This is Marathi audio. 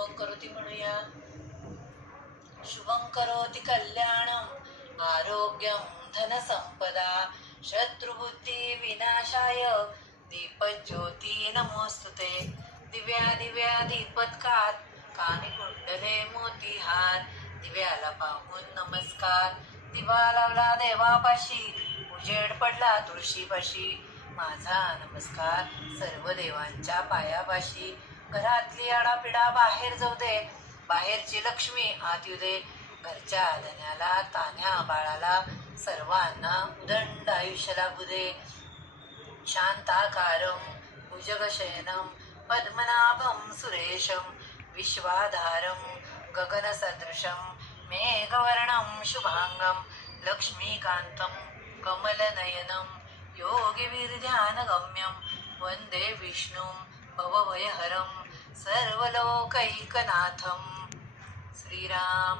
शुभं करोति म्हणूया. शुभं करोति कल्याणं आरोग्यं धनसंपदा शत्रुबुद्धी विनाशाय दीपज्योती नमोस्तुते. दिव्या दिव्या दीपत्कार कानी कुंडले मोतीहार दिव्याला पाहून नमस्कार. दिवा लावला देवापाशी उजेड पडला तुळशीपाशी माझा नमस्कार सर्व देवांच्या पायापाशी. घरातली आडापिडा बाहेर जाऊ दे बाहेरची लक्ष्मी आत येऊ दे. घरच्या धन्याला तान्ह्या बाळाला सर्वांना उदंड आयुष्य लाभू दे. शांताकारं भुजगशयनं पद्मनाभं सुरेशं विश्वाधारं गगनसदृशं मेघवर्णं शुभांगं लक्ष्मीकान्तं कमलनयनं योगिविर्ध्यानगम्यं वन्दे विष्णुं भवभयहरं सर्वलोकैकनाथं. श्रीराम